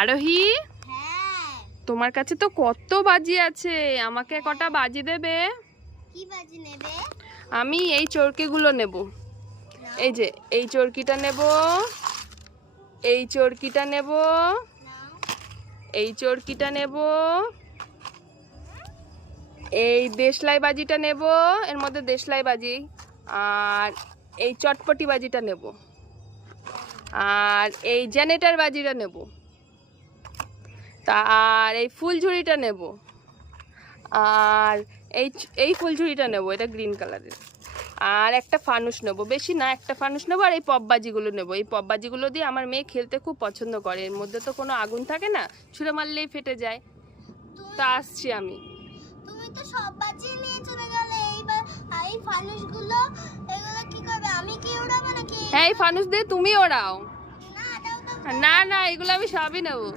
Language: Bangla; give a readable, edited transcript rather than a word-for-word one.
আরোহী, হ্যাঁ, তোমার কাছে তো কত বাজি আছে, আমাকে কটা বাজি দেবে? কি বাজি নেবে? আমি এই চরকিগুলো নেব। নাও, এই যে এই চরকিটা নেব, এই চরকিটা নেব, নাও। এই চরকিটা নেব, এই দেশলাই বাজিটা নেব, এর মধ্যে দেশলাই বাজি, আর এই চটপটি বাজিটা নেব, আর এই জেনেটার বাজিটা নেব, তা আর এই ফুলঝুরিটা নেব, আর এই এই ফুলঝুরিটা নেব, এটা গ্রিন কালারের, আর একটা ফানুস নেব, বেশি না, একটা ফানুস নেব, আর এই পপ বাজিগুলো নেব। এই পপ বাজিগুলো দিয়ে আমার মেয়ে খেলতে খুব পছন্দ করে, এর মধ্যে তো কোনো আগুন থাকে না, ছুঁড়ে মারলেই ফেটে যায়। তা আসছি আমি। তুমি তো সব বাজি নিয়ে চলে গেলে, এইবার এই ফানুসগুলো এগুলো কি করবে? আমি কি উড়াবো নাকি? হ্যাঁ, এই ফানুস দিয়ে তুমি ওড়াও। না, দাও দাও। না না, এগুলো আমি সবই নেবো।